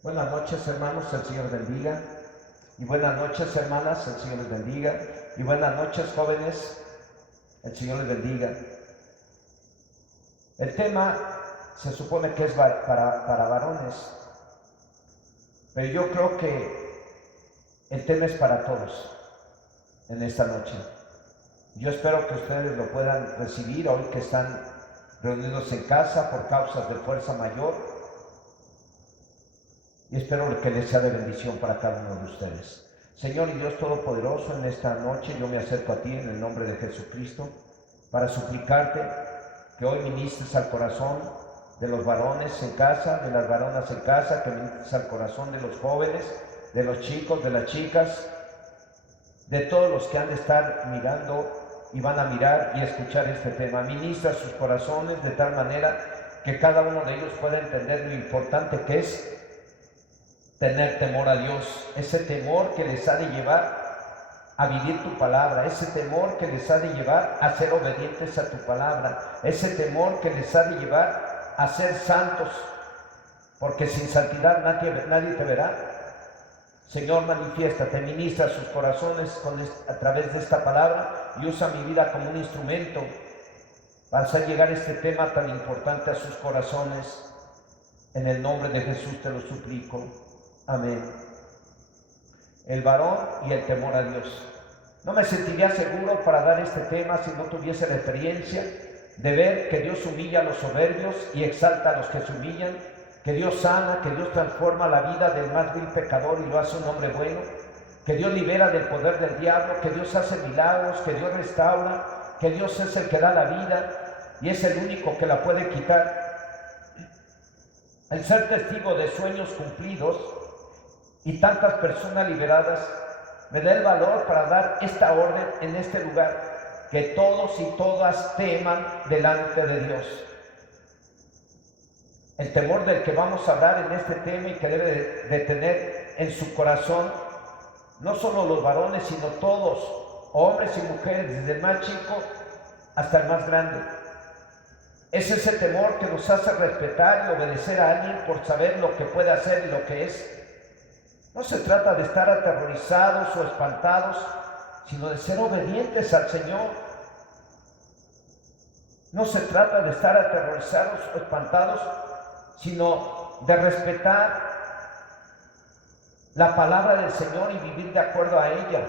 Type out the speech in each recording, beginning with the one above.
Buenas noches, hermanos, el Señor bendiga. Y buenas noches, hermanas, el Señor les bendiga. Y buenas noches, jóvenes, el Señor les bendiga. El tema se supone que es para varones, pero yo creo que el tema es para todos en esta noche. Yo espero que ustedes lo puedan recibir hoy que están reunidos en casa por causas de fuerza mayor. Y espero que les sea de bendición para cada uno de ustedes. Señor y Dios Todopoderoso, en esta noche yo me acerco a ti en el nombre de Jesucristo para suplicarte que hoy ministres al corazón de los varones en casa, de las varonas en casa, que ministres al corazón de los jóvenes, de los chicos, de las chicas, de todos los que han de estar mirando y van a mirar y escuchar este tema. Ministra sus corazones de tal manera que cada uno de ellos pueda entender lo importante que es tener temor a Dios, ese temor que les ha de llevar a vivir tu palabra, ese temor que les ha de llevar a ser obedientes a tu palabra, ese temor que les ha de llevar a ser santos, porque sin santidad nadie te verá. Señor, manifiéstate, ministra sus corazones a través de esta palabra y usa mi vida como un instrumento para hacer llegar este tema tan importante a sus corazones. En el nombre de Jesús te lo suplico. Amén. El varón y el temor a Dios. No me sentiría seguro para dar este tema si no tuviese la experiencia de ver que Dios humilla a los soberbios y exalta a los que se humillan, que Dios sana, que Dios transforma la vida del más vil pecador y lo hace un hombre bueno, que Dios libera del poder del diablo, que Dios hace milagros, que Dios restaura, que Dios es el que da la vida y es el único que la puede quitar. El ser testigo de sueños cumplidos y tantas personas liberadas me da el valor para dar esta orden en este lugar, que todos y todas teman delante de Dios. El temor del que vamos a hablar en este tema y que debe de tener en su corazón no solo los varones, sino todos, hombres y mujeres, desde el más chico hasta el más grande. Es ese temor que nos hace respetar y obedecer a alguien por saber lo que puede hacer y lo que es. No se trata de estar aterrorizados o espantados, sino de ser obedientes al Señor. No se trata de estar aterrorizados o espantados, sino de respetar la palabra del Señor y vivir de acuerdo a ella.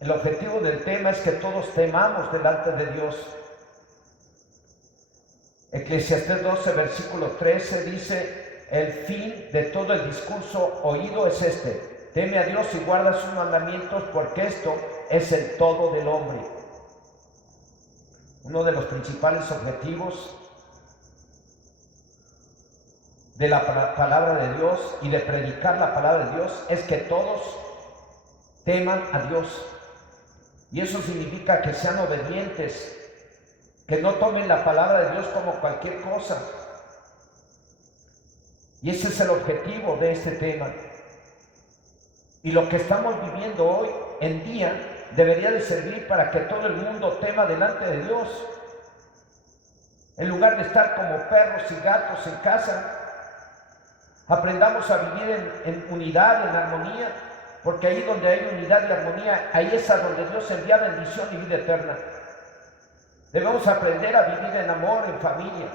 El objetivo del tema es que todos temamos delante de Dios. Eclesiastés 12, versículo 13 dice: el fin de todo el discurso oído es este: teme a Dios y guarda sus mandamientos, porque esto es el todo del hombre. Uno de los principales objetivos de la palabra de Dios y de predicar la palabra de Dios es que todos teman a Dios. Y eso significa que sean obedientes, que no tomen la palabra de Dios como cualquier cosa. Y ese es el objetivo de este tema. Y lo que estamos viviendo hoy en día debería de servir para que todo el mundo tema delante de Dios. En lugar de estar como perros y gatos en casa, aprendamos a vivir en unidad, en armonía, porque ahí donde hay unidad y armonía, ahí es a donde Dios envía bendición y vida eterna. Debemos aprender a vivir en amor, en familia.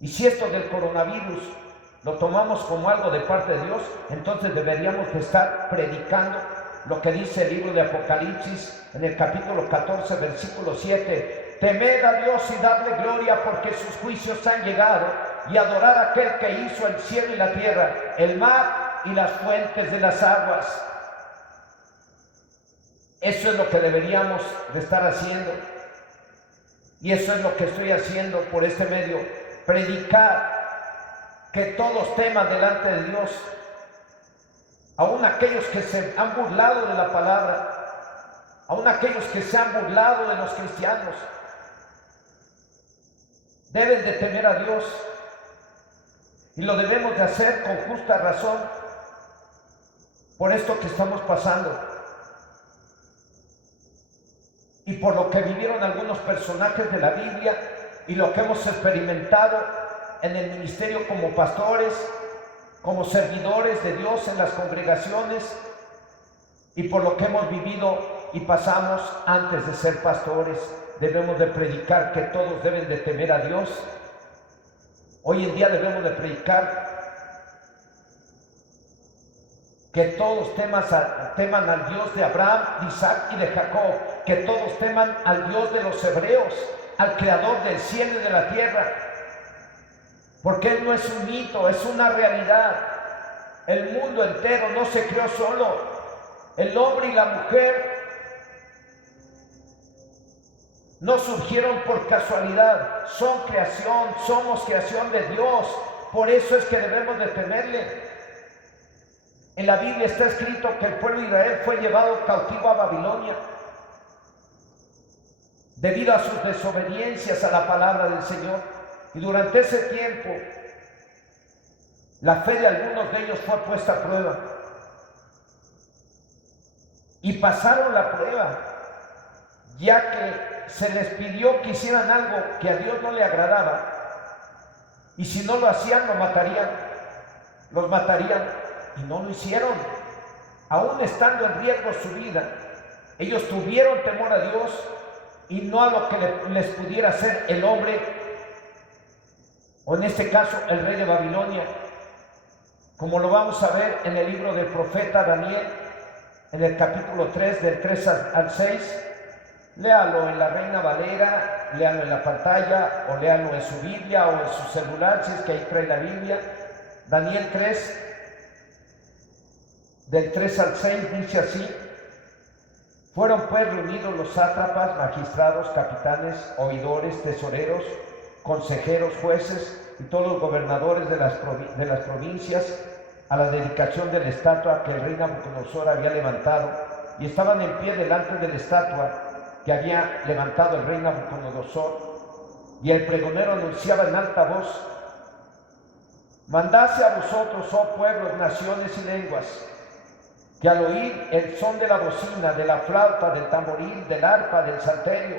Y si esto del coronavirus lo tomamos como algo de parte de Dios, entonces deberíamos de estar predicando lo que dice el libro de Apocalipsis en el capítulo 14, versículo 7. Temed a Dios y dadle gloria, porque sus juicios han llegado, y adorad a aquel que hizo el cielo y la tierra, el mar y las fuentes de las aguas. Eso es lo que deberíamos de estar haciendo. Y eso es lo que estoy haciendo por este medio: predicar que todos teman delante de Dios, aun aquellos que se han burlado de la palabra, aun aquellos que se han burlado de los cristianos, deben de temer a Dios, y lo debemos de hacer con justa razón por esto que estamos pasando y por lo que vivieron algunos personajes de la Biblia y lo que hemos experimentado en el ministerio como pastores como servidores de Dios en las congregaciones y por lo que hemos vivido y pasamos antes de ser pastores, debemos de predicar que todos deben de temer a Dios. Hoy en día debemos de predicar que todos teman al Dios de Abraham, de Isaac y de Jacob, que todos teman al Dios de los hebreos, al creador del cielo y de la tierra, porque Él no es un mito, es una realidad. El mundo entero no se creó solo, el hombre y la mujer no surgieron por casualidad, son creación, somos creación de Dios, por eso es que debemos de temerle. En la Biblia está escrito que el pueblo de Israel fue llevado cautivo a Babilonia debido a sus desobediencias a la palabra del Señor. Y durante ese tiempo, la fe de algunos de ellos fue puesta a prueba. Y pasaron la prueba, ya que se les pidió que hicieran algo que a Dios no le agradaba. Y si no lo hacían, los matarían. Y no lo hicieron, aún estando en riesgo su vida. Ellos tuvieron temor a Dios y no a lo que les pudiera hacer el hombre, o en este caso el rey de Babilonia, como lo vamos a ver en el libro del profeta Daniel, en el capítulo 3, del 3 al 6. Léalo en la Reina Valera, léalo en la pantalla, o léalo en su Biblia o en su celular, si es que ahí trae la Biblia. Daniel 3, del 3 al 6, dice así: fueron pues reunidos los sátrapas, magistrados, capitanes, oidores, tesoreros, consejeros, jueces y todos los gobernadores de las provincias a la dedicación de la estatua que el rey Nabucodonosor había levantado, y estaban en pie delante de la estatua que había levantado el rey Nabucodonosor. Y el pregonero anunciaba en alta voz: mandase a vosotros, oh pueblos, naciones y lenguas, que al oír el son de la bocina, de la flauta, del tamboril, del arpa, del salterio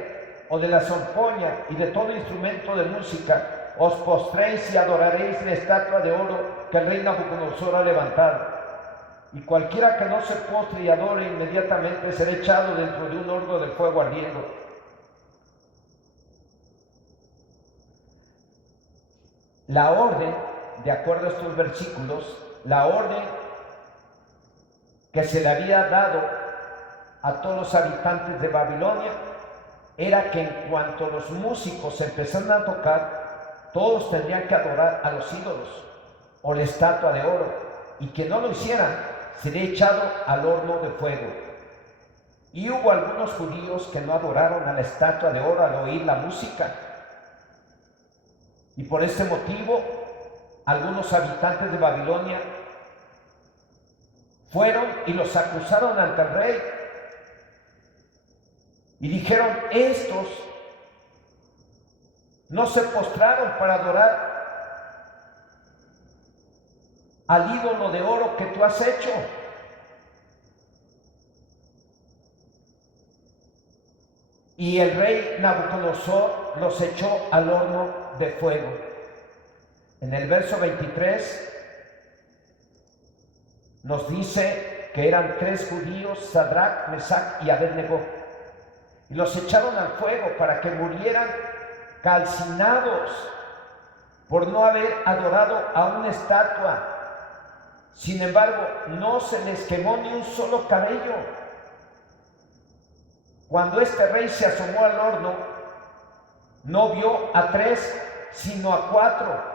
o de la zampoña y de todo instrumento de música, os postréis y adoraréis la estatua de oro que el rey Nabucodonosor ha levantado. Y cualquiera que no se postre y adore inmediatamente será echado dentro de un horno de fuego ardiendo. La orden, de acuerdo a estos versículos, la orden que se le había dado a todos los habitantes de Babilonia era que en cuanto los músicos empezaran a tocar, todos tendrían que adorar a los ídolos o la estatua de oro, y que no lo hicieran sería echado al horno de fuego. Y hubo algunos judíos que no adoraron a la estatua de oro al oír la música, y por este motivo algunos habitantes de Babilonia fueron y los acusaron ante el rey y dijeron: estos no se postraron para adorar al ídolo de oro que tú has hecho. Y el rey Nabucodonosor los echó al horno de fuego. En el verso 23 nos dice que eran 3 judíos, Sadrach, Mesach y Abednego, y los echaron al fuego para que murieran calcinados por no haber adorado a una estatua. Sin embargo, no se les quemó ni un solo cabello. Cuando este rey se asomó al horno, no vio a 3, sino a 4.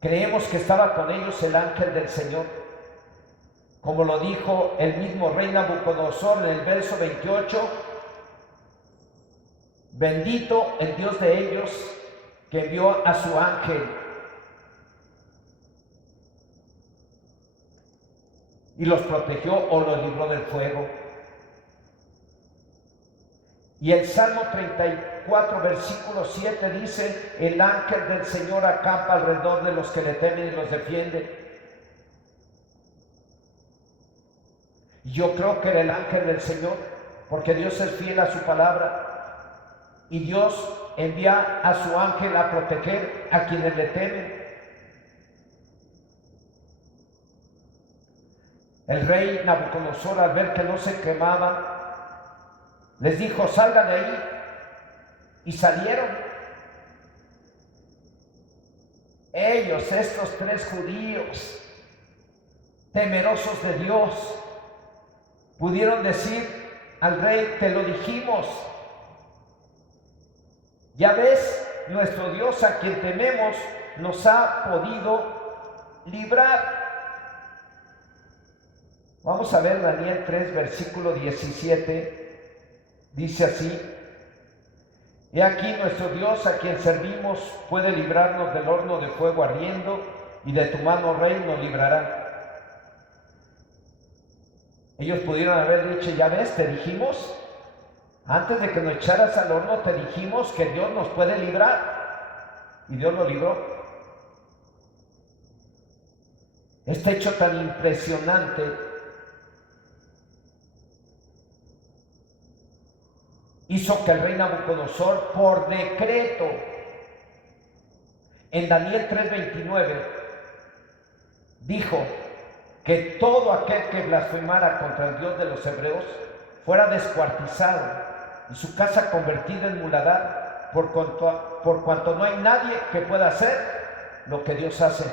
Creemos que estaba con ellos el ángel del Señor, como lo dijo el mismo rey Nabucodonosor en el verso 28: bendito el Dios de ellos, que envió a su ángel y los protegió o los libró del fuego. Y el Salmo 34, versículo 7 dice: el ángel del Señor acampa alrededor de los que le temen y los defiende. Yo creo que era el ángel del Señor, porque Dios es fiel a su palabra, y Dios envía a su ángel a proteger a quienes le temen. El rey Nabucodonosor, al ver que no se quemaba, les dijo: salgan de ahí. Y salieron. Ellos, estos 3 judíos, temerosos de Dios, pudieron decir al rey: te lo dijimos. Ya ves, nuestro Dios, a quien tememos, nos ha podido librar. Vamos a ver Daniel 3, versículo 17. Dice así: he aquí, nuestro Dios, a quien servimos, puede librarnos del horno de fuego ardiendo, y de tu mano, rey, nos librará. Ellos pudieron haber dicho: ya ves, te dijimos, antes de que nos echaras al horno, te dijimos que Dios nos puede librar. Y Dios lo libró. Este hecho tan impresionante hizo que el rey Nabucodonosor, por decreto, en Daniel 3:29, dijo que todo aquel que blasfemara contra el Dios de los hebreos fuera descuartizado y su casa convertida en muladar, por cuanto no hay nadie que pueda hacer lo que Dios hace.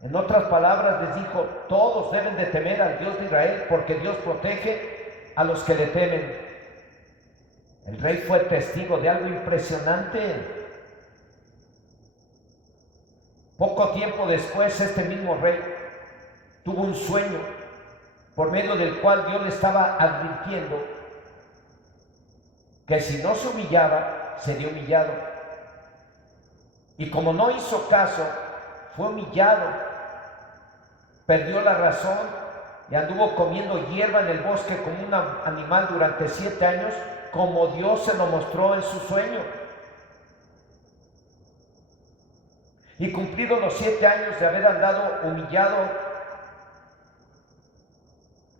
En otras palabras, les dijo: todos deben de temer al Dios de Israel, porque Dios protege a los que le temen. El rey fue testigo de algo impresionante. Poco tiempo después, este mismo rey tuvo un sueño por medio del cual Dios le estaba advirtiendo que si no se humillaba, sería humillado. Y como no hizo caso, fue humillado, perdió la razón y anduvo comiendo hierba en el bosque como un animal durante 7 años, como Dios se lo mostró en su sueño. Y cumplidos los 7 años de haber andado humillado,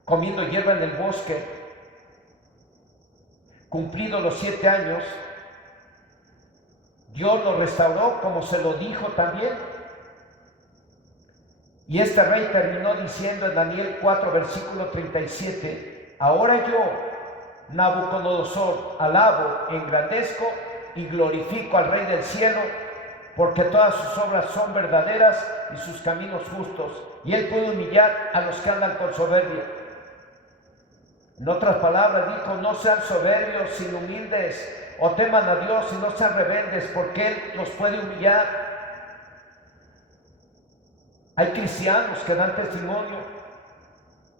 comiendo hierba en el bosque, cumplidos los 7 años, Dios lo restauró como se lo dijo también. Y este rey terminó diciendo en Daniel 4, versículo 37, ahora yo, Nabucodonosor, alabo, engrandezco y glorifico al Rey del cielo, porque todas sus obras son verdaderas y sus caminos justos, y él puede humillar a los que andan con soberbia. En otras palabras dijo: no sean soberbios sino humildes, o teman a Dios y no sean rebeldes, porque él los puede humillar. Hay cristianos que dan testimonio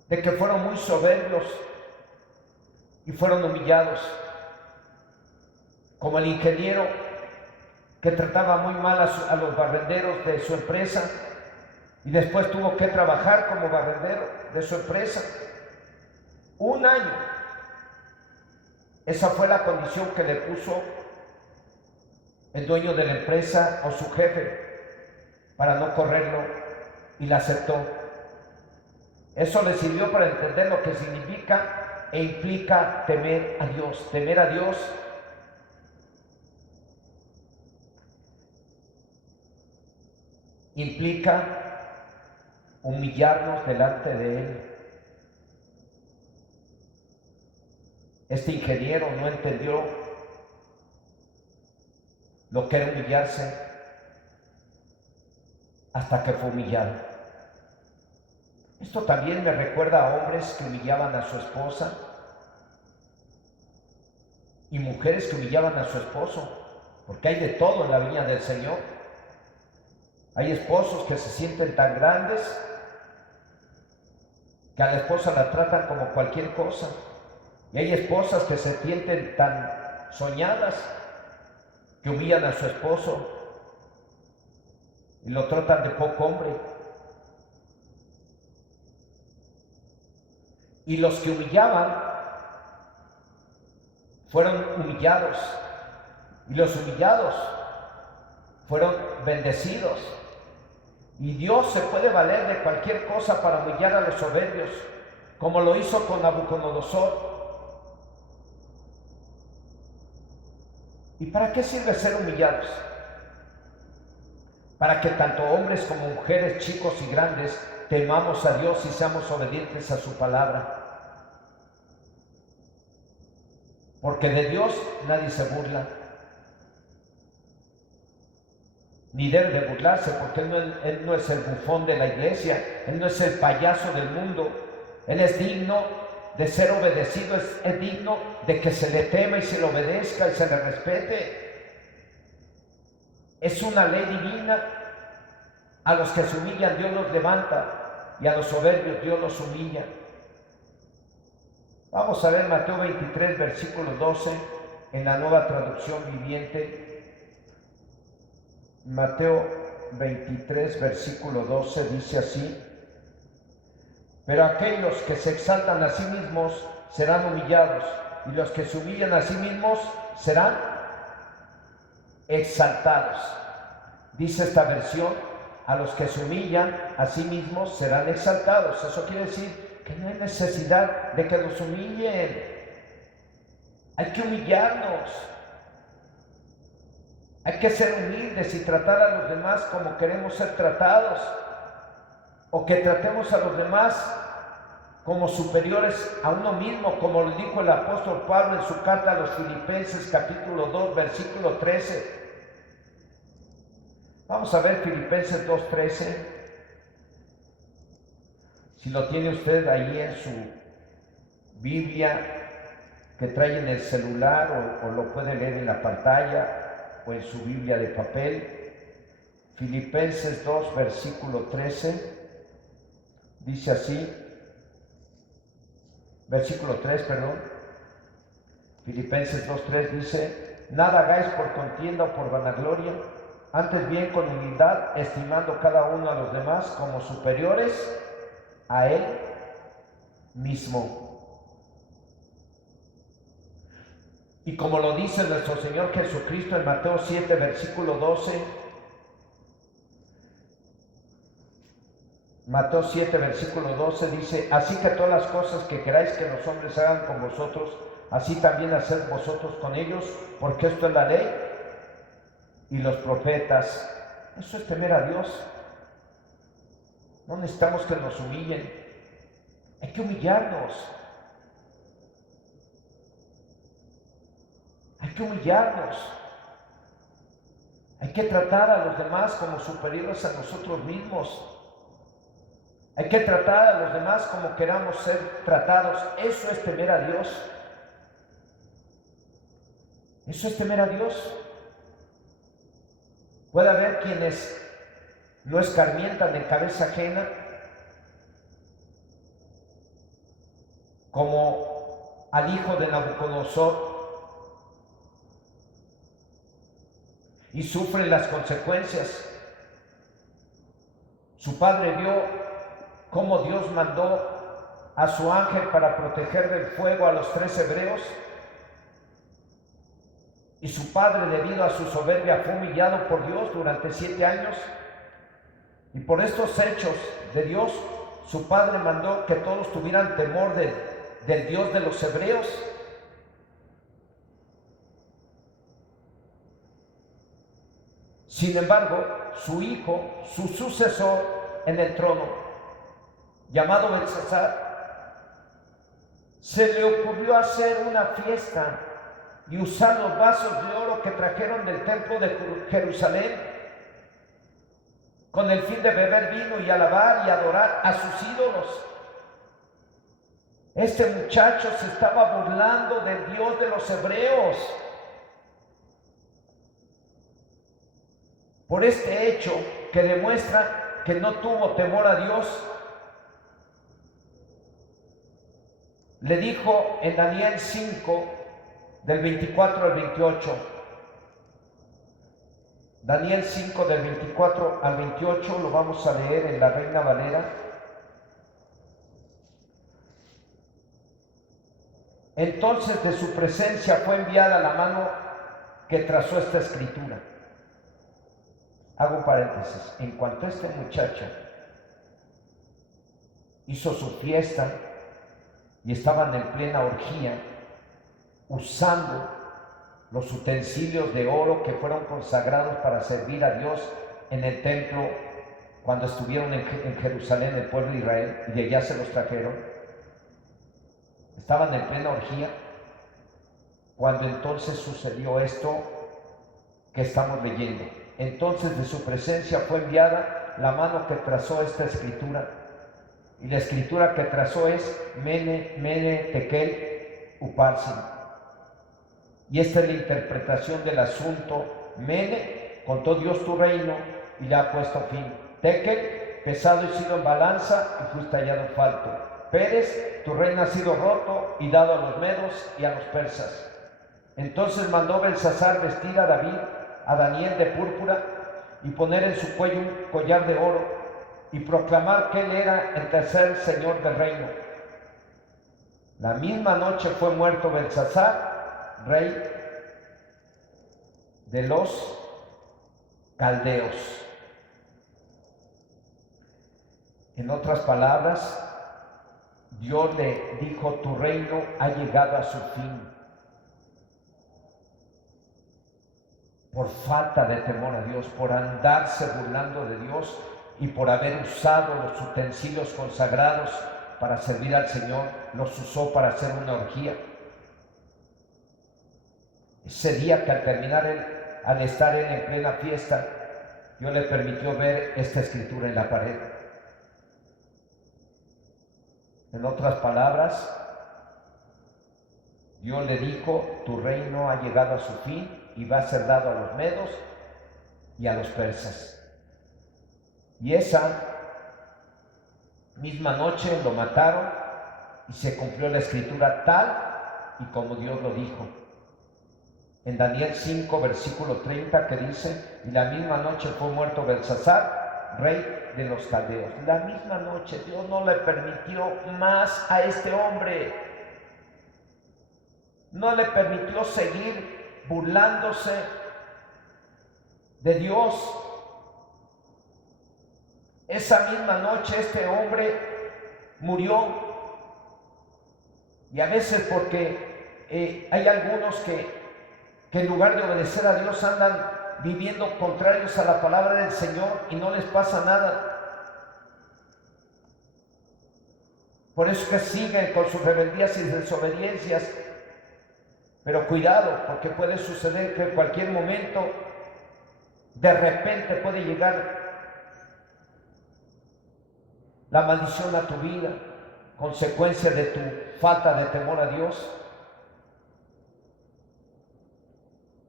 de que fueron muy soberbios y fueron humillados, como el ingeniero que trataba muy mal a los barrenderos de su empresa y después tuvo que trabajar como barrendero de su empresa 1 año. Esa fue la condición que le puso el dueño de la empresa o su jefe para no correrlo, y la aceptó. Eso le sirvió para entender lo que significa e implica temer a Dios. Temer a Dios implica humillarnos delante de Él. Este ingeniero no entendió lo que era humillarse hasta que fue humillado. Esto también me recuerda a hombres que humillaban a su esposa y mujeres que humillaban a su esposo, porque hay de todo en la viña del Señor. Hay esposos que se sienten tan grandes que a la esposa la tratan como cualquier cosa, y hay esposas que se sienten tan soñadas que humillan a su esposo y lo tratan de poco hombre. Y los que humillaban fueron humillados, y los humillados fueron bendecidos. Y Dios se puede valer de cualquier cosa para humillar a los soberbios, como lo hizo con Nabucodonosor. ¿Y para qué sirve ser humillados? Para que tanto hombres como mujeres, chicos y grandes, temamos a Dios y seamos obedientes a su palabra. Porque de Dios nadie se burla, ni debe de burlarse, porque Él no es el bufón de la iglesia, Él no es el payaso del mundo. Él es digno de ser obedecido, es digno de que se le tema y se le obedezca y se le respete. Es una ley divina. A los que se humillan Dios los levanta, y a los soberbios Dios los humilla. Vamos a ver Mateo 23, versículo 12, en la Nueva Traducción Viviente. Mateo 23, versículo 12, dice así: pero aquellos que se exaltan a sí mismos serán humillados, y los que se humillan a sí mismos serán exaltados. Dice esta versión: a los que se humillan a sí mismos serán exaltados. Eso quiere decir que no hay necesidad de que nos humillen. Hay que humillarnos. Hay que ser humildes y tratar a los demás como queremos ser tratados, o que tratemos a los demás como superiores a uno mismo, como lo dijo el apóstol Pablo en su carta a los Filipenses, capítulo 2, versículo 13. Vamos a ver Filipenses 2:13. Si lo tiene usted ahí en su Biblia que trae en el celular, o lo puede leer en la pantalla o en su Biblia de papel. Filipenses 2, versículo 13. Dice así, versículo 3, perdón. Filipenses 2:3 dice: nada hagáis por contienda o por vanagloria, antes bien con humildad, estimando cada uno a los demás como superiores a él mismo. Y como lo dice nuestro Señor Jesucristo en Mateo 7, versículo 12, Mateo 7, versículo 12 dice: así que todas las cosas que queráis que los hombres hagan con vosotros, así también haced vosotros con ellos, porque esto es la ley y los profetas. Eso es temer a Dios. No necesitamos que nos humillen. Hay que humillarnos. Hay que humillarnos. Hay que tratar a los demás como superiores a nosotros mismos. Hay que tratar a los demás como queramos ser tratados. Eso es temer a Dios. Eso es temer a Dios. Puede haber quienes no escarmientan en cabeza ajena, como al hijo de Nabucodonosor, y sufren las consecuencias. Su padre vio cómo Dios mandó a su ángel para proteger del fuego a los 3 hebreos, y su padre, debido a su soberbia, fue humillado por Dios durante 7 años. Y por estos hechos de Dios, su padre mandó que todos tuvieran temor del Dios de los hebreos. Sin embargo, su hijo, su sucesor en el trono, llamado Belsasar, se le ocurrió hacer una fiesta y usar los vasos de oro que trajeron del templo de Jerusalén, con el fin de beber vino y alabar y adorar a sus ídolos. Este muchacho se estaba burlando del Dios de los hebreos. Por este hecho que demuestra que no tuvo temor a Dios, le dijo en Daniel 5, del 24 al 28. Daniel 5, del 24 al 28, lo vamos a leer en la Reina Valera. Entonces de su presencia fue enviada la mano que trazó esta escritura. Hago un paréntesis. En cuanto este muchacho hizo su fiesta y estaban en plena orgía, usando los utensilios de oro que fueron consagrados para servir a Dios en el templo, cuando estuvieron en Jerusalén, el pueblo de Israel, y de allá se los trajeron. Estaban en plena orgía, cuando entonces sucedió esto que estamos leyendo. Entonces de su presencia fue enviada la mano que trazó esta escritura, y la escritura que trazó es Mene, Mene, Tekel, Upharsin. Y esta es la interpretación del asunto. Mene, contó Dios tu reino y le ha puesto fin. Tekel, pesado y sido en balanza y fuiste hallado falto. Pérez, tu reino ha sido roto y dado a los medos y a los persas. Entonces mandó Belsasar vestir a David, a Daniel de púrpura, y poner en su cuello un collar de oro, y proclamar que él era el tercer señor del reino. La misma noche fue muerto Belsasar, rey de los caldeos. En otras palabras, Dios le dijo: tu reino ha llegado a su fin. Por falta de temor a Dios, por andarse burlando de Dios y por haber usado los utensilios consagrados para servir al Señor, los usó para hacer una orgía. Ese día que al terminar al estar él en plena fiesta, Dios le permitió ver esta escritura en la pared. En otras palabras, Dios le dijo: tu reino ha llegado a su fin y va a ser dado a los medos y a los persas. Y esa misma noche lo mataron y se cumplió la escritura tal y como Dios lo dijo. En Daniel 5, versículo 30, que dice: y la misma noche fue muerto Belsasar, rey de los caldeos. La misma noche Dios no le permitió más a este hombre. No le permitió seguir burlándose de Dios. Esa misma noche este hombre murió. Y a veces porque hay algunos que en lugar de obedecer a Dios andan viviendo contrarios a la palabra del Señor y no les pasa nada. Por eso que siguen con sus rebeldías y desobediencias. Pero cuidado, porque puede suceder que en cualquier momento, de repente puede llegar la maldición a tu vida, consecuencia de tu falta de temor a Dios.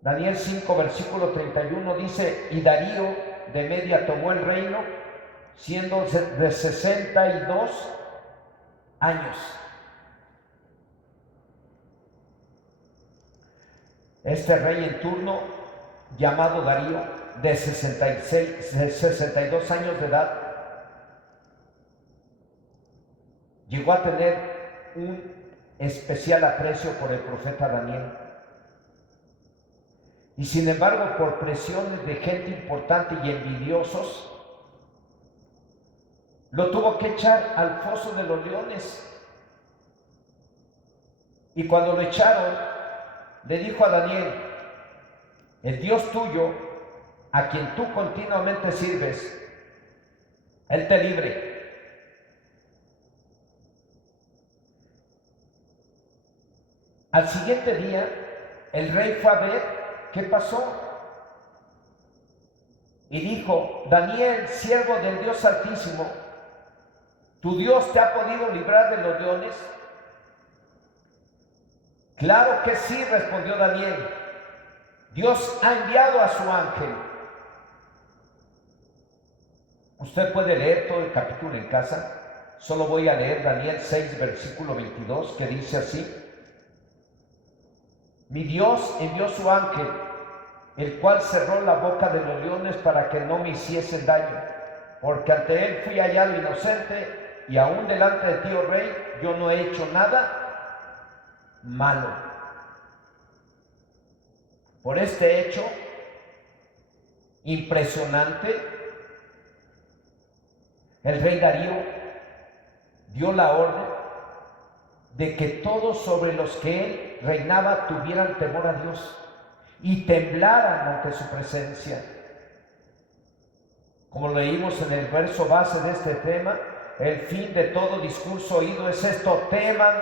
Daniel 5, versículo 31 dice: y Darío de Media tomó el reino, siendo de 62 años. Este rey en turno, llamado Darío, de 62 años de edad, llegó a tener un especial aprecio por el profeta Daniel. Y sin embargo, por presiones de gente importante y envidiosos, lo tuvo que echar al foso de los leones. Y cuando lo echaron, le dijo a Daniel: el Dios tuyo, a quien tú continuamente sirves, Él te libre. Al siguiente día, el rey fue a ver qué pasó. Y dijo: Daniel, siervo del Dios Altísimo, ¿tu Dios te ha podido librar de los leones? Claro que sí, respondió Daniel. Dios ha enviado a su ángel. Usted puede leer todo el capítulo en casa. Solo voy a leer Daniel 6, versículo 22, que dice así: mi Dios envió su ángel, el cual cerró la boca de los leones para que no me hiciesen daño, porque ante él fui hallado inocente, y aún delante de ti, oh rey, yo no he hecho nada malo. Por este hecho impresionante, el rey Darío dio la orden de que todos sobre los que él reinaba tuvieran temor a Dios y temblaran ante su presencia. Como leímos en el verso base de este tema, el fin de todo discurso oído es esto: teman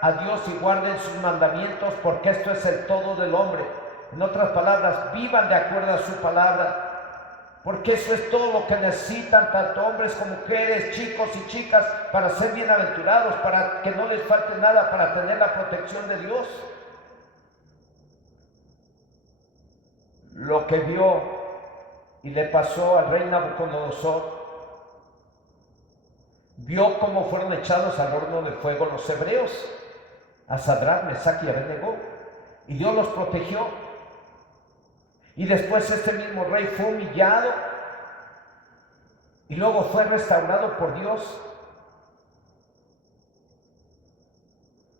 a Dios y guarden sus mandamientos, porque esto es el todo del hombre. En otras palabras, vivan de acuerdo a su palabra, porque eso es todo lo que necesitan tanto hombres como mujeres, chicos y chicas, para ser bienaventurados, para que no les falte nada, para tener la protección de Dios. Lo que vio y le pasó al rey Nabucodonosor, vio cómo fueron echados al horno de fuego los hebreos, a Sadrach, Mesach y Abednego, y Dios los protegió. Y después este mismo rey fue humillado y luego fue restaurado por Dios.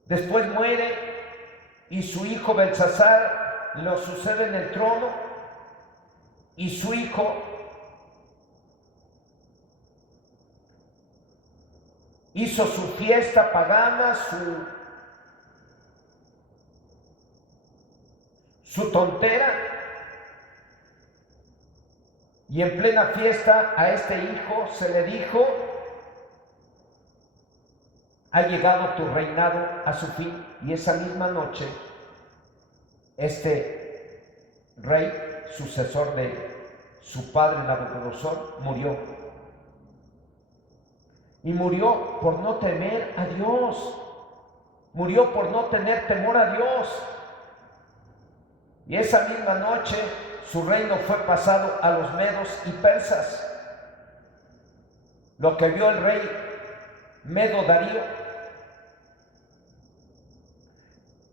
Después muere y su hijo Belsasar lo sucede en el trono, y su hijo hizo su fiesta pagana, su tontera, y en plena fiesta a este hijo se le dijo: ha llegado tu reinado a su fin. Y esa misma noche este rey, sucesor de su padre Nabucodonosor, murió. Y murió por no temer a Dios, murió por no tener temor a Dios. Y esa misma noche su reino fue pasado a los medos y persas. Lo que vio el rey Medo Darío,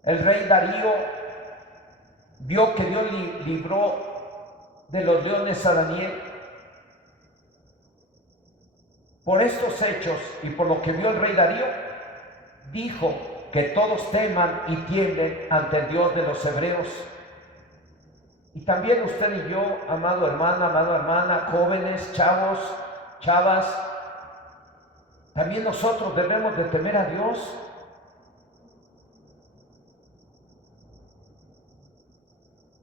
el rey Darío vio que Dios libró de los leones a Daniel. Por estos hechos y por lo que vio el rey Darío, dijo que todos teman y tiemblen ante el Dios de los hebreos. Y también usted y yo, amado hermano, amada hermana, jóvenes, chavos, chavas, también nosotros debemos de temer a Dios.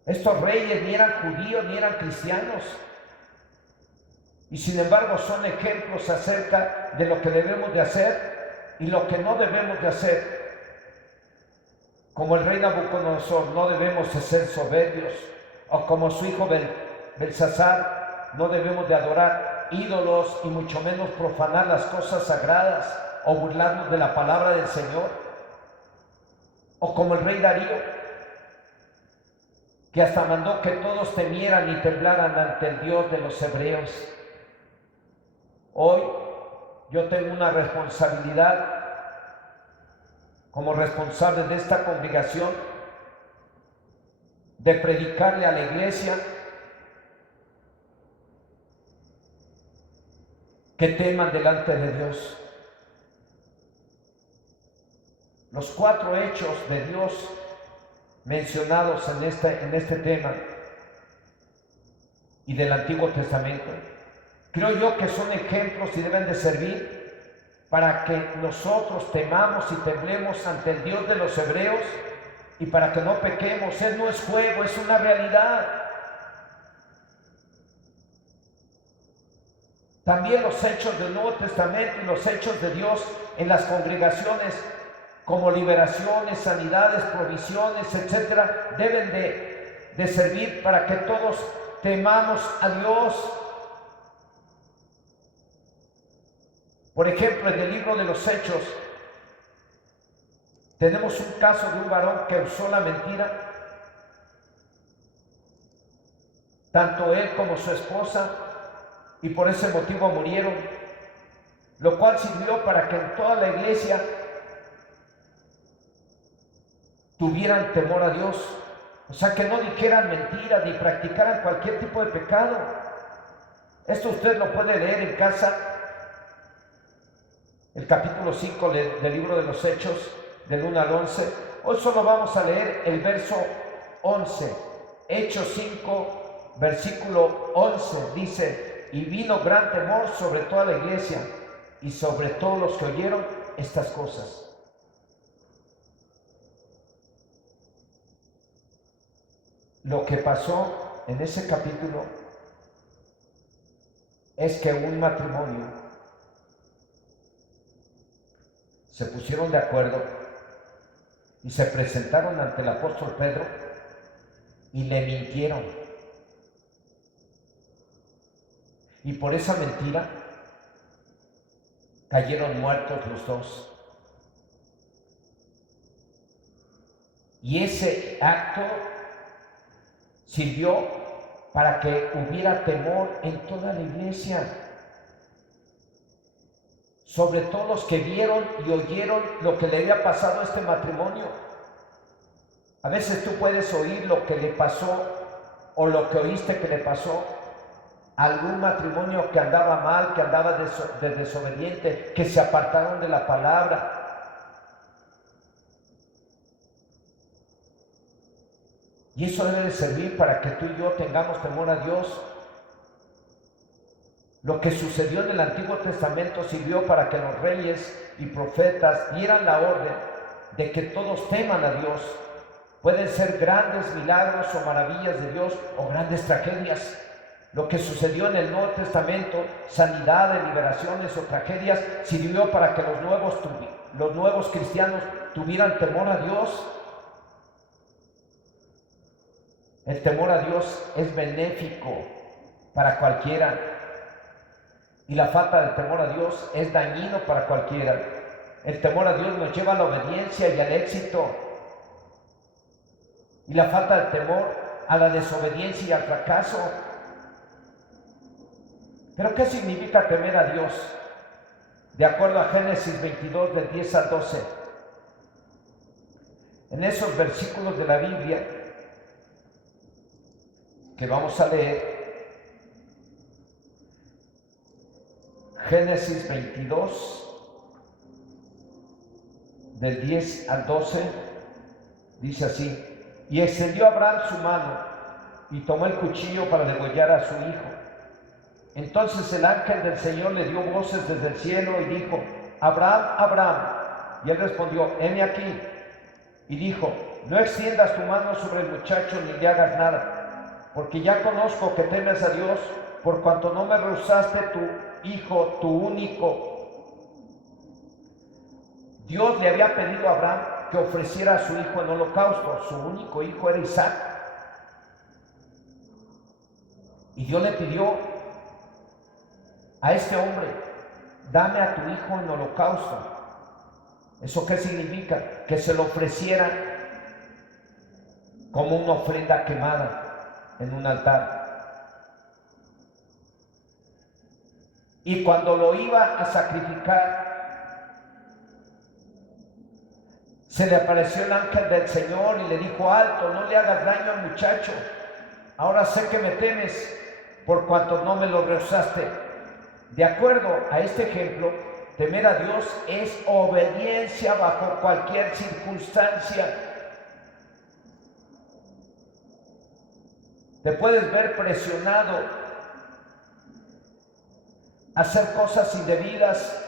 Estos reyes ni eran judíos ni eran cristianos, y sin embargo son ejemplos acerca de lo que debemos de hacer y lo que no debemos de hacer. Como el rey Nabucodonosor, no debemos de ser soberbios, o como su hijo Belsasar, no debemos de adorar ídolos y mucho menos profanar las cosas sagradas o burlarnos de la palabra del Señor. O como el rey Darío, que hasta mandó que todos temieran y temblaran ante el Dios de los hebreos. Hoy yo tengo una responsabilidad como responsable de esta congregación de predicarle a la iglesia que teman delante de Dios. Los 4 hechos de Dios mencionados en este tema y del Antiguo Testamento, creo yo que son ejemplos y deben de servir para que nosotros temamos y temblemos ante el Dios de los hebreos y para que no pequemos. Él no es juego, es una realidad. También los hechos del Nuevo Testamento y los hechos de Dios en las congregaciones, como liberaciones, sanidades, provisiones, etcétera, deben de servir para que todos temamos a Dios. Por ejemplo, en el libro de los Hechos tenemos un caso de un varón que usó la mentira, tanto él como su esposa, y por ese motivo murieron, lo cual sirvió para que en toda la iglesia tuvieran temor a Dios. O sea, que no dijeran mentiras ni practicaran cualquier tipo de pecado. Esto usted lo puede leer en casa, el capítulo 5 del libro de los Hechos, del 1 al 11. Hoy solo vamos a leer el verso 11. Hechos 5, versículo 11, dice: y vino gran temor sobre toda la iglesia y sobre todos los que oyeron estas cosas. Lo que pasó en ese capítulo es que un matrimonio se pusieron de acuerdo y se presentaron ante el apóstol Pedro y le mintieron. Y por esa mentira cayeron muertos los dos. Y ese acto sirvió para que hubiera temor en toda la iglesia, sobre todo los que vieron y oyeron lo que le había pasado a este matrimonio. A veces tú puedes oír lo que le pasó o lo que oíste que le pasó a algún matrimonio que andaba mal, que andaba de desobediente, que se apartaron de la palabra. Y eso debe de servir para que tú y yo tengamos temor a Dios. Lo que sucedió en el Antiguo Testamento sirvió para que los reyes y profetas dieran la orden de que todos teman a Dios. Pueden ser grandes milagros o maravillas de Dios o grandes tragedias. Lo que sucedió en el Nuevo Testamento, sanidades, liberaciones o tragedias, sirvió para que los nuevos cristianos tuvieran temor a Dios. El temor a Dios es benéfico para cualquiera y la falta de temor a Dios es dañino para cualquiera. El temor a Dios nos lleva a la obediencia y al éxito, y la falta de temor a la desobediencia y al fracaso. ¿Pero qué significa temer a Dios? De acuerdo a Génesis 22, del 10 al 12. En esos versículos de la Biblia que vamos a leer, Génesis 22, del 10 al 12, dice así: y extendió Abraham su mano y tomó el cuchillo para degollar a su hijo. Entonces el ángel del Señor le dio voces desde el cielo y dijo: Abraham, Abraham. Y él respondió: heme aquí. Y dijo: no extiendas tu mano sobre el muchacho ni le hagas nada, porque ya conozco que temes a Dios, por cuanto no me rehusaste tu hijo, tu único. Dios le había pedido a Abraham que ofreciera a su hijo en holocausto. Su único hijo era Isaac. Y Dios le pidió a este hombre: dame a tu hijo en holocausto. ¿Eso qué significa? Que se lo ofreciera como una ofrenda quemada en un altar. Y cuando lo iba a sacrificar, se le apareció el ángel del Señor y le dijo: alto, no le hagas daño al muchacho. Ahora sé que me temes, por cuanto no me lo rehusaste. De acuerdo a este ejemplo, temer a Dios es obediencia bajo cualquier circunstancia. Te puedes ver presionado a hacer cosas indebidas,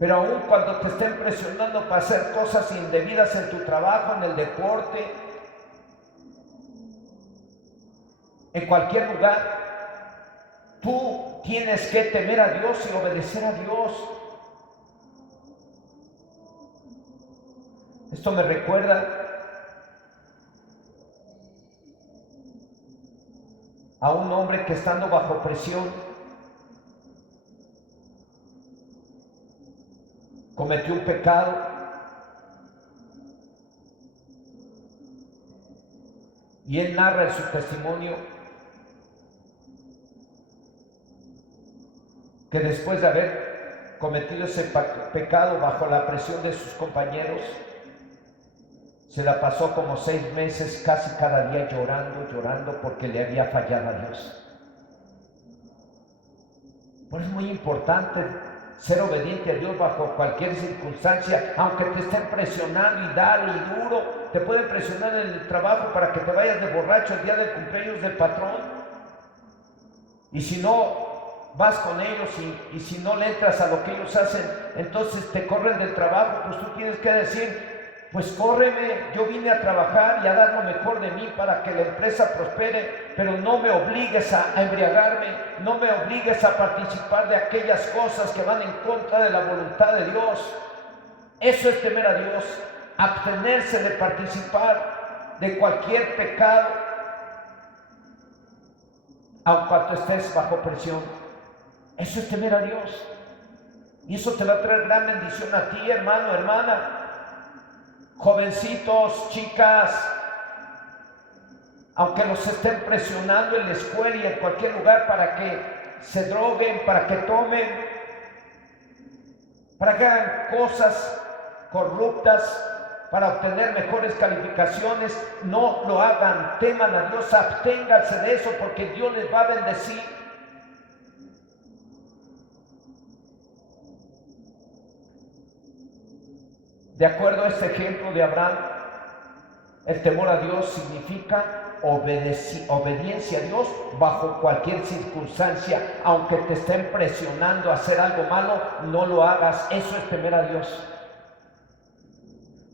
pero aun cuando te estén presionando para hacer cosas indebidas en tu trabajo, en el deporte, en cualquier lugar, tú tienes que temer a Dios y obedecer a Dios. Esto me recuerda a un hombre que, estando bajo presión, cometió un pecado y él narra en su testimonio que después de haber cometido ese pecado bajo la presión de sus compañeros, se la pasó como 6 meses casi cada día llorando porque le había fallado a Dios. Por eso es muy importante ser obediente a Dios bajo cualquier circunstancia, aunque te estén presionando y dale y duro. Te pueden presionar en el trabajo para que te vayas de borracho el día del cumpleaños del patrón, y si no vas con ellos y si no le entras a lo que ellos hacen, entonces te corren del trabajo. Pues tú tienes que decir: Pues córreme, yo vine a trabajar y a dar lo mejor de mí para que la empresa prospere, pero no me obligues a embriagarme, no me obligues a participar de aquellas cosas que van en contra de la voluntad de Dios. Eso es temer a Dios, abstenerse de participar de cualquier pecado, aun cuando estés bajo presión. Eso es temer a Dios. Y eso te va a traer gran bendición a ti, hermano, hermana. Jovencitos, chicas, aunque los estén presionando en la escuela y en cualquier lugar para que se droguen, para que tomen, para que hagan cosas corruptas, para obtener mejores calificaciones, no lo hagan, teman a Dios, absténganse de eso porque Dios les va a bendecir. De acuerdo a este ejemplo de Abraham, el temor a Dios significa obediencia a Dios bajo cualquier circunstancia. Aunque te estén presionando a hacer algo malo, no lo hagas. Eso es temer a Dios.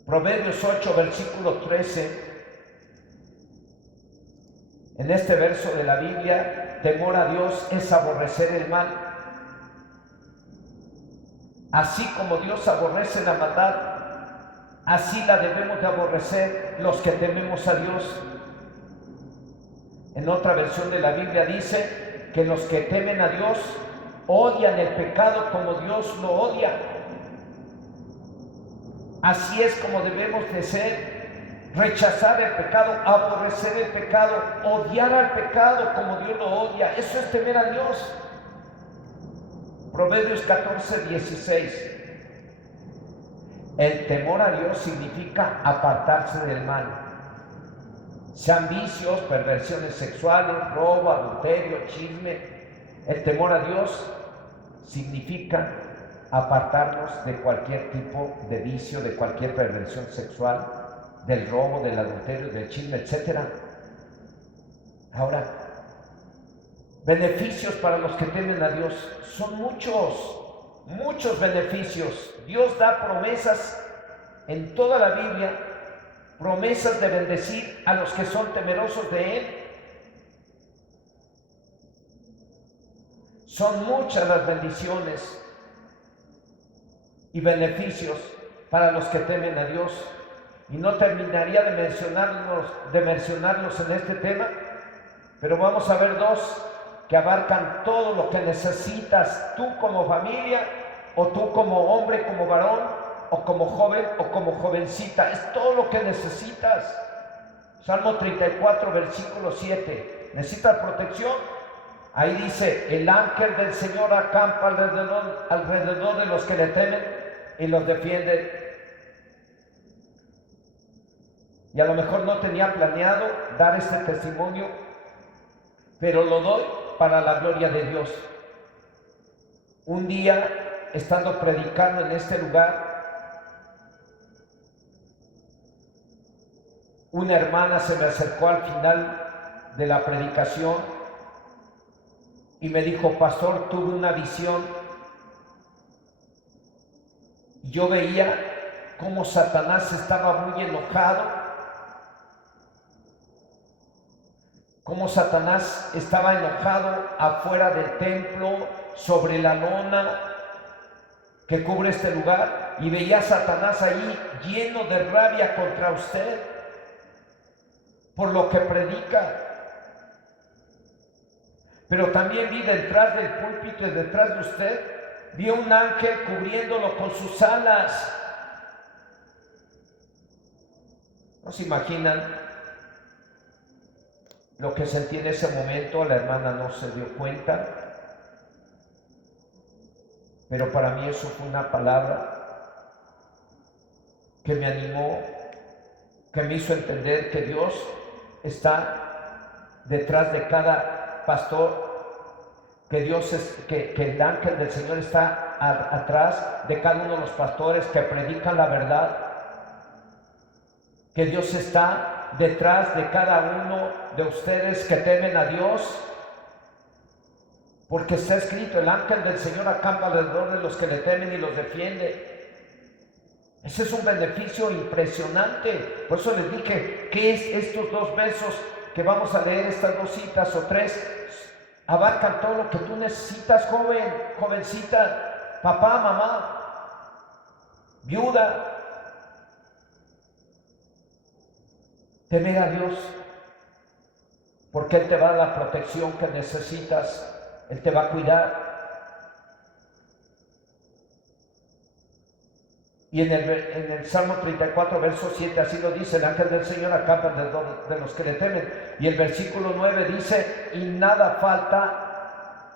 Proverbios 8, versículo 13. En este verso de la Biblia, temor a Dios es aborrecer el mal. Así como Dios aborrece la maldad, así la debemos de aborrecer los que tememos a Dios. En otra versión de la Biblia dice que los que temen a Dios odian el pecado como Dios lo odia. Así es como debemos de ser, rechazar el pecado, aborrecer el pecado, odiar al pecado como Dios lo odia. Eso es temer a Dios. Proverbios 14, 16. El temor a Dios significa apartarse del mal. Sean vicios, perversiones sexuales, robo, adulterio, chisme. El temor a Dios significa apartarnos de cualquier tipo de vicio, de cualquier perversión sexual, del robo, del adulterio, del chisme, etc. Ahora, beneficios para los que temen a Dios son muchos beneficios. Dios da promesas en toda la Biblia, promesas de bendecir a los que son temerosos de Él. Son muchas las bendiciones y beneficios para los que temen a Dios. Y no terminaría de mencionarlos en este tema, pero vamos a ver dos que abarcan todo lo que necesitas tú como familia, o tú como hombre, como varón, o como joven, o como jovencita. Es todo lo que necesitas. Salmo 34, versículo 7. ¿Necesitas protección? Ahí dice, el ángel del Señor acampa alrededor de los que le temen y los defiende. Y a lo mejor no tenía planeado dar este testimonio, pero lo doy para la gloria de Dios. Un día, estando predicando en este lugar, una hermana se me acercó al final de la predicación y me dijo, pastor, tuve una visión. Yo veía cómo Satanás estaba muy enojado, cómo Satanás estaba enojado afuera del templo, sobre la lona que cubre este lugar, y veía a Satanás ahí lleno de rabia contra usted por lo que predica. Pero también vi detrás del púlpito y detrás de usted, vi un ángel cubriéndolo con sus alas. ¿No se imaginan lo que sentí en ese momento? La hermana no se dio cuenta, pero para mí eso fue una palabra que me animó, que me hizo entender que Dios está detrás de cada pastor, que el ángel del Señor está atrás de cada uno de los pastores que predican la verdad, que Dios está detrás de cada uno de ustedes que temen a Dios, porque está escrito, el ángel del Señor acampa alrededor de los que le temen y los defiende. Ese es un beneficio impresionante. Por eso les dije, ¿qué es estos 2 versos que vamos a leer, estas 2 citas o 3? Abarcan todo lo que tú necesitas, joven, jovencita, papá, mamá, viuda. Temer a Dios, porque Él te va a dar la protección que necesitas, Él te va a cuidar. Y en el Salmo 34, verso 7, así lo dice: el ángel del Señor acampa de los que le temen. Y el versículo 9 dice: y nada falta,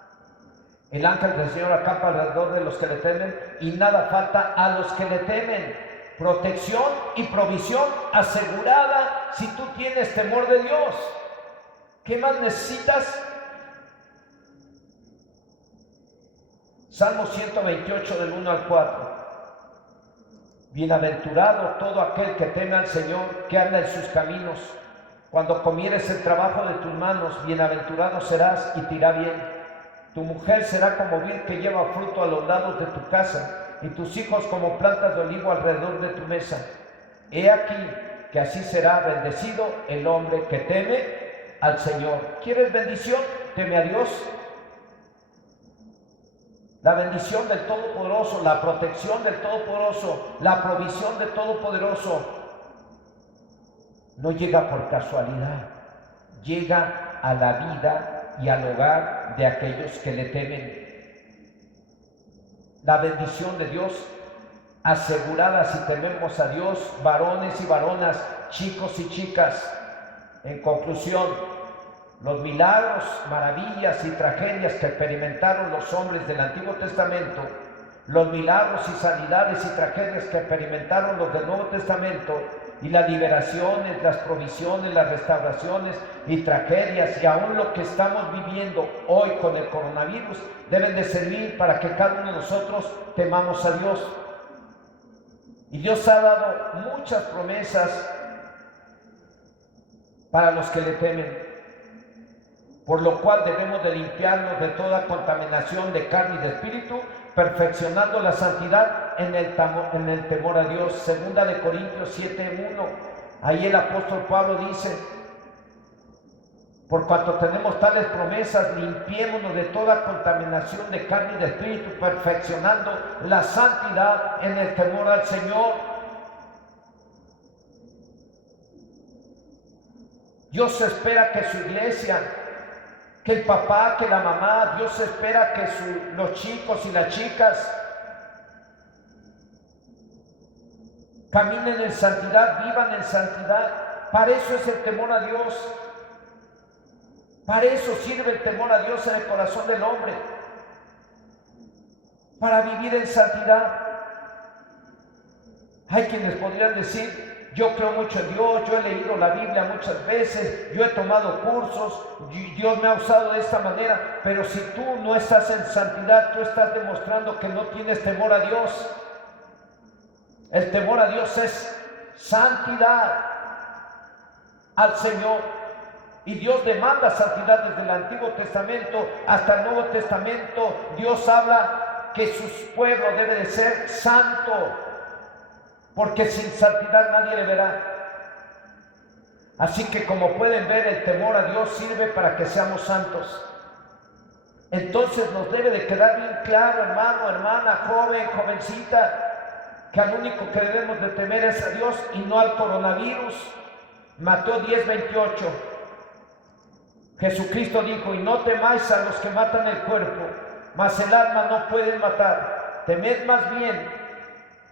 el ángel del Señor acampa alrededor de los que le temen, y nada falta a los que le temen. Protección y provisión asegurada si tú tienes temor de Dios. ¿Qué más necesitas? Salmo 128, del 1 al 4. Bienaventurado todo aquel que teme al Señor, que anda en sus caminos. Cuando comieres el trabajo de tus manos, bienaventurado serás y te irá bien. Tu mujer será como vid que lleva fruto a los lados de tu casa, y tus hijos como plantas de olivo alrededor de tu mesa. He aquí que así será bendecido el hombre que teme al Señor. ¿Quieres bendición? Teme a Dios. La bendición del Todopoderoso, la protección del Todopoderoso, la provisión del Todopoderoso no llega por casualidad, llega a la vida y al hogar de aquellos que le temen. La bendición de Dios asegurada si tememos a Dios, varones y varonas, chicos y chicas. En conclusión, los milagros, maravillas y tragedias que experimentaron los hombres del Antiguo Testamento, los milagros y sanidades y tragedias que experimentaron los del Nuevo Testamento, y las liberaciones, las provisiones, las restauraciones y tragedias, y aún lo que estamos viviendo hoy con el coronavirus, deben de servir para que cada uno de nosotros temamos a Dios. Y Dios ha dado muchas promesas para los que le temen, por lo cual debemos de limpiarnos de toda contaminación de carne y de espíritu, perfeccionando la santidad en el temor a Dios. Segunda de Corintios 7:1. Ahí el apóstol Pablo dice: por cuanto tenemos tales promesas, limpiémonos de toda contaminación de carne y de espíritu, perfeccionando la santidad en el temor al Señor. Dios espera que su iglesia, que el papá, que la mamá, Dios espera que los chicos y las chicas caminen en santidad, vivan en santidad. Para eso es el temor a Dios. Para eso sirve el temor a Dios en el corazón del hombre. Para vivir en santidad. Hay quienes podrían decir: yo creo mucho en Dios, yo he leído la Biblia muchas veces, yo he tomado cursos, Dios me ha usado de esta manera. Pero si tú no estás en santidad, tú estás demostrando que no tienes temor a Dios. El temor a Dios es santidad al Señor. Y Dios demanda santidad desde el Antiguo Testamento hasta el Nuevo Testamento. Dios habla que su pueblo debe de ser santo, porque sin santidad nadie le verá. Así que, como pueden ver, el temor a Dios sirve para que seamos santos. Entonces nos debe de quedar bien claro, hermano, hermana, joven, jovencita, que al único que debemos de temer es a Dios y no al coronavirus. Mateo 10:28. Jesucristo dijo: y no temáis a los que matan el cuerpo, mas el alma no pueden matar. Temed más bien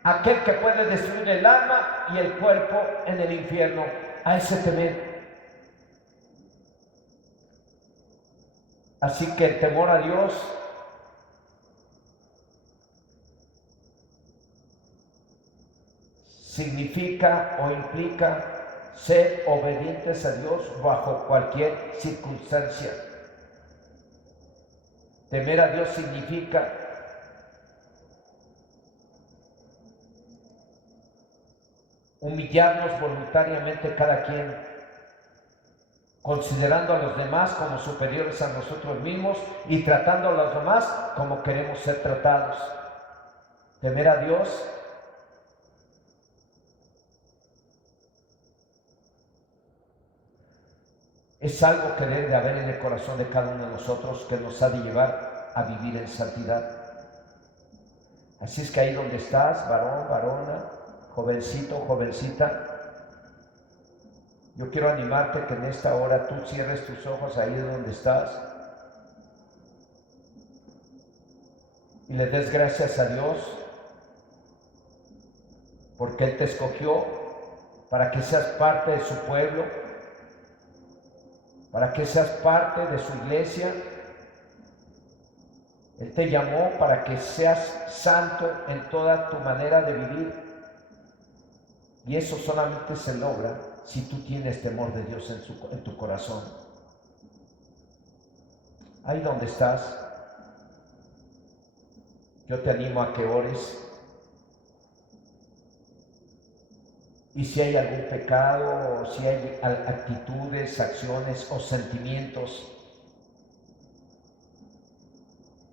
aquel que puede destruir el alma y el cuerpo en el infierno. A ese temed. Así que el temor a Dios significa o implica ser obedientes a Dios bajo cualquier circunstancia. Temer a Dios significa humillarnos voluntariamente cada quien, considerando a los demás como superiores a nosotros mismos y tratando a los demás como queremos ser tratados. Temer a Dios Es algo que debe de haber en el corazón de cada uno de nosotros que nos ha de llevar a vivir en santidad. Así es que ahí donde estás, varón, varona, jovencito, jovencita, yo quiero animarte que en esta hora tú cierres tus ojos ahí donde estás y le des gracias a Dios porque Él te escogió para que seas parte de su pueblo, para que seas parte de su iglesia. Él te llamó para que seas santo en toda tu manera de vivir. Y eso solamente se logra si tú tienes temor de Dios en tu corazón. Ahí donde estás, yo te animo a que ores. Y si hay algún pecado, o si hay actitudes, acciones o sentimientos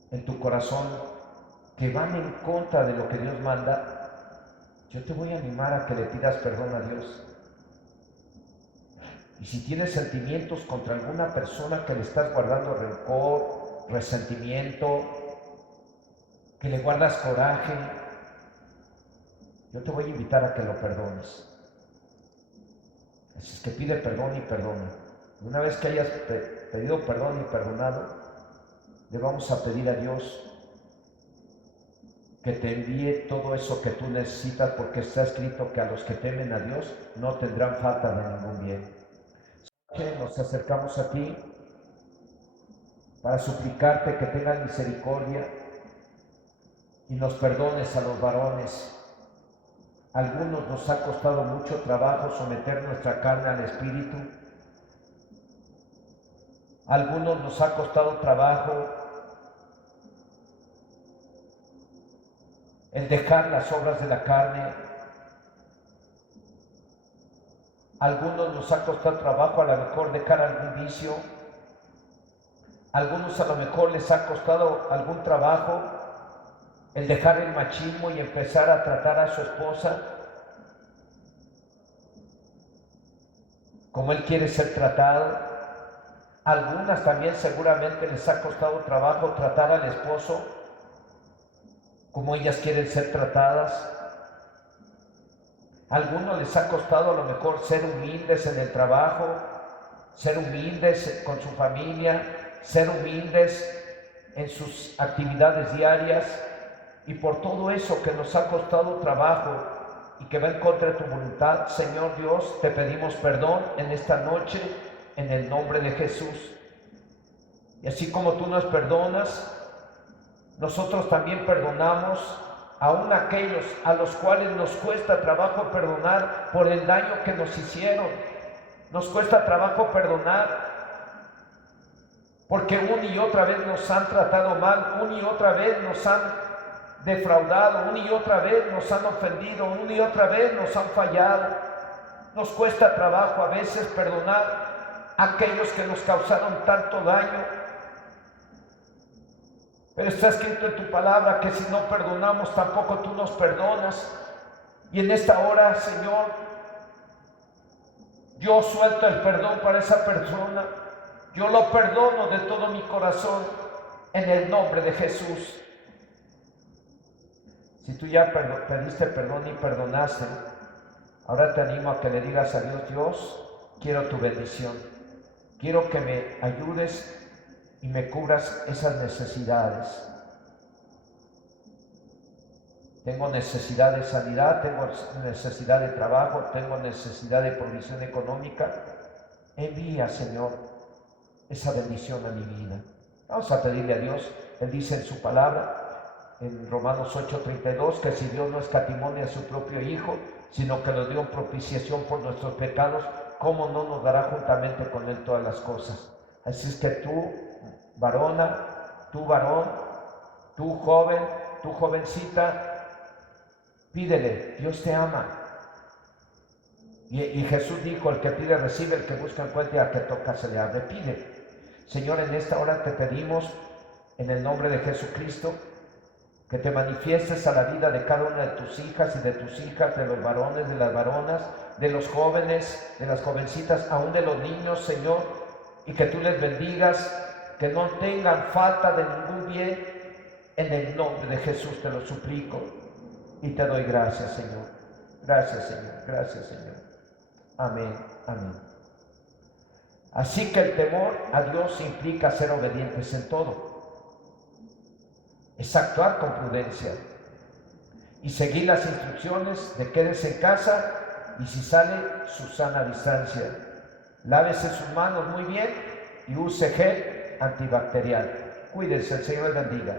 en tu corazón que van en contra de lo que Dios manda, yo te voy a animar a que le pidas perdón a Dios. Y si tienes sentimientos contra alguna persona que le estás guardando rencor, resentimiento, que le guardas coraje, yo te voy a invitar a que lo perdones. Así es que pide perdón y perdona. Una vez que hayas pedido perdón y perdonado, le vamos a pedir a Dios que te envíe todo eso que tú necesitas, porque está escrito que a los que temen a Dios no tendrán falta de ningún bien. Nos acercamos a ti para suplicarte que tengas misericordia y nos perdones a los varones. Algunos nos ha costado mucho trabajo someter nuestra carne al Espíritu. Algunos nos ha costado trabajo el dejar las obras de la carne. Algunos nos ha costado trabajo a lo mejor dejar algún vicio. Algunos a lo mejor les ha costado algún trabajo el dejar el machismo y empezar a tratar a su esposa como él quiere ser tratado. Algunas también seguramente les ha costado trabajo tratar al esposo como ellas quieren ser tratadas. A algunos les ha costado a lo mejor ser humildes en el trabajo, ser humildes con su familia, ser humildes en sus actividades diarias. Y por todo eso que nos ha costado trabajo y que va en contra de tu voluntad, Señor Dios, te pedimos perdón en esta noche, en el nombre de Jesús. Y así como tú nos perdonas, nosotros también perdonamos aún aquellos a los cuales nos cuesta trabajo perdonar por el daño que nos hicieron. Nos cuesta trabajo perdonar porque una y otra vez nos han tratado mal, una y otra vez nos han defraudado, una y otra vez nos han ofendido, una y otra vez nos han fallado. Nos cuesta trabajo a veces perdonar a aquellos que nos causaron tanto daño. Pero está escrito en tu palabra que si no perdonamos, tampoco tú nos perdonas. Y en esta hora, Señor, yo suelto el perdón para esa persona. Yo lo perdono de todo mi corazón en el nombre de Jesús. Si tú ya pediste perdón y perdonaste, ahora te animo a que le digas a Dios: Dios, quiero tu bendición. Quiero que me ayudes y me cubras esas necesidades. Tengo necesidad de sanidad, tengo necesidad de trabajo, tengo necesidad de provisión económica. Envía, Señor, esa bendición a mi vida. Vamos a pedirle a Dios. Él dice en su palabra, en Romanos 8:32, que si Dios no escatimó a su propio Hijo, sino que nos dio propiciación por nuestros pecados, ¿cómo no nos dará juntamente con Él todas las cosas? Así es que tú, varona, tú varón, tú joven, tú jovencita, pídele. Dios te ama. Y Jesús dijo: el que pide recibe, el que busca encuentra, y al que toca se le abre. Pide. Señor, en esta hora te pedimos, en el nombre de Jesucristo, que te manifiestes a la vida de cada una de tus hijas y de tus hijas, de los varones, de las varonas, de los jóvenes, de las jovencitas, aún de los niños, Señor. y que tú les bendigas, que no tengan falta de ningún bien. En el nombre de Jesús te lo suplico y te doy gracias, Señor. Gracias, Señor. Gracias, Señor. Amén. Amén. Así que el temor a Dios implica ser obedientes en todo. Es actuar con prudencia y seguir las instrucciones de quédese en casa y si sale, su sana distancia. Lávese sus manos muy bien y use gel antibacterial. Cuídense, el Señor les bendiga.